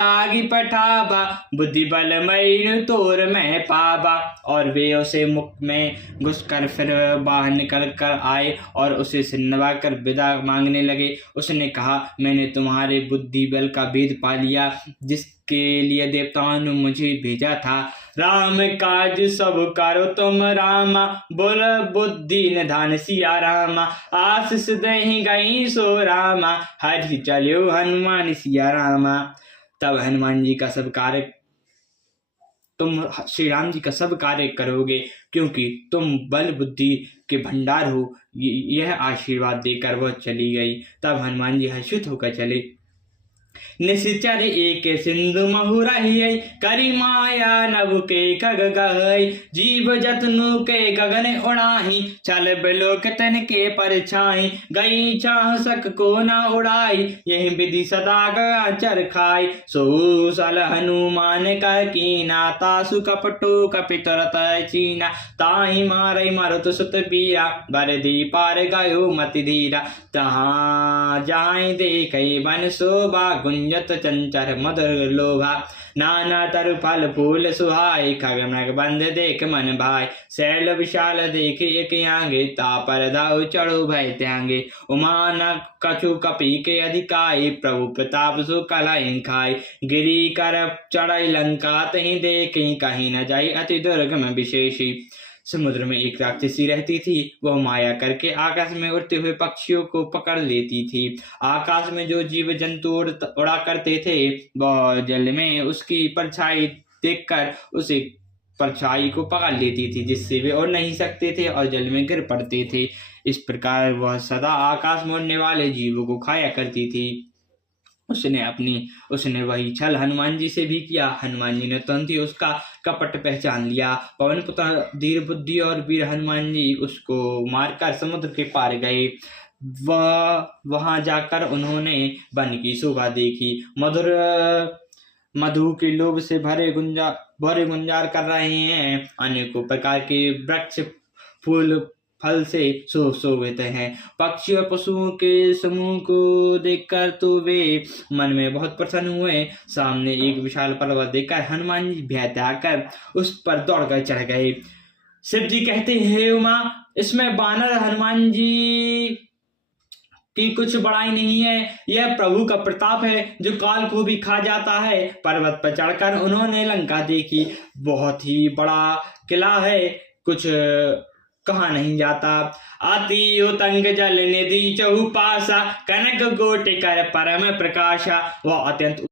आगे पठाबा, बुद्धि बल मई तोर में पाबा। और वे उसे मुख में घुसकर फिर बाहर निकल कर आए और उसे सिर कर विदा मांगने लगे। उसने कहा, मैंने तुम्हारे बुद्धि बल का भेद पा लिया, जिसके लिए देवताओं ने मुझे भेजा था। राम काज सब करो तुम रामा, बोल बुद्धि निधान सिया रामा। आशीष दही गई सो रामा, हरि चलो हनुमान सिया रामा। तब हनुमान जी का सब कार्य तुम श्री राम जी का सब कार्य करोगे, क्योंकि तुम बल बुद्धि के भंडार हो। यह आशीर्वाद देकर वह चली गई। तब हनुमान जी हर्षित होकर चले। निश्चर एक सिंधु महु रहियै, करी माया नभ के खग गहै। जीव जतनु के गगन उड़ाही, चल बिलोक तन के परछाई। गई चाह सक को न उड़ाई, यही विधि सदा चर खाई। सो सल हनुमान का कीना, तासु कपटो कपि तुरत चीना। ताहि मारै मारुत सुत बीरा, बरदी पार गयो मति धीरा। तहाँ जाय देखै वन शोभा, गुंजत चंचर मधुर लोभा। नाना तरु फल फूल सुहाय, खग मृग बंद देख मन भाई। शैल विशाल देख एक आंगे, तापर दाउ चढ़ो भय त्यांगे। उमा न कछु कपि के अधिकाई, प्रभु प्रताप सु कलहि खाई। गिरि कर चढ़ई लंका, तहि देखि कहीं न जाई, अति दुर्गम विशेषी। समुद्र में एक राक्षसी रहती थी। वह माया करके आकाश में उड़ते हुए पक्षियों को पकड़ लेती थी। आकाश में जो जीव जंतु उड़ा करते थे, वह जल में उसकी परछाई देखकर उसे परछाई को पकड़ लेती थी, जिससे वे उड़ नहीं सकते थे और जल में गिर पड़ते थे। इस प्रकार वह सदा आकाश में उड़ने वाले जीवों को खाया करती थी। उसने वही छल हनुमान जी से भी किया। हनुमान जी ने तुरंत ही उसका कपट पहचान लिया। पवन पुत्र धीर बुद्धि और वीर हनुमान जी उसको मारकर समुद्र के पार गए। वहां जाकर उन्होंने वन की शोभा देखी। मधु के लोभ से भरे गुंजार कर रहे हैं। अनेकों प्रकार के वृक्ष फूल फल से शोभित हैं। पक्षी और पशुओं के समूह को देखकर तो वे मन में बहुत प्रसन्न हुए। सामने एक विशाल पर्वत देखकर हनुमान जी भय त्याग कर उस पर दौड़कर चढ़ गए। शिव जी कहते हैं, उमा, इसमें बानर हनुमान जी की कुछ बड़ाई नहीं है। यह प्रभु का प्रताप है, जो काल को भी खा जाता है। पर्वत पर चढ़कर उन्होंने लंका देखी। बहुत ही बड़ा किला है, कुछ कहा नहीं जाता। अति उतंग जल निधि चहुपासा, कनक गोटे कर परम प्रकाशा। वह अत्यंत